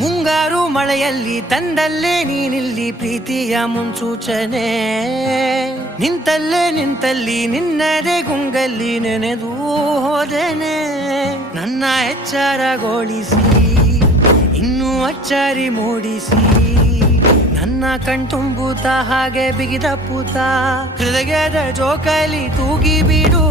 ಮುಂಗಾರು ಮಳೆಯಲ್ಲಿ ತಂದಲ್ಲೇ ನೀನಿಲ್ಲಿ ಪ್ರೀತಿಯ ಮುನ್ಸೂಚನೆ, ನಿಂತಲ್ಲಿ ನಿನ್ನದೇ ಗುಂಗಲ್ಲಿ ನೆನೆದು ಹೋದನೆ. ನನ್ನ ಎಚ್ಚರಗೊಳಿಸಿ ಇನ್ನೂ ಅಚ್ಚರಿ ಮೂಡಿಸಿ, ನನ್ನ ಕಣ್ತುಂಬುತ್ತ ಹಾಗೆ ಬಿಗಿದ ಪೂತ ಹೃದಯದ ಜೋಕಾಲಿ ತೂಗಿ ಬಿಡು.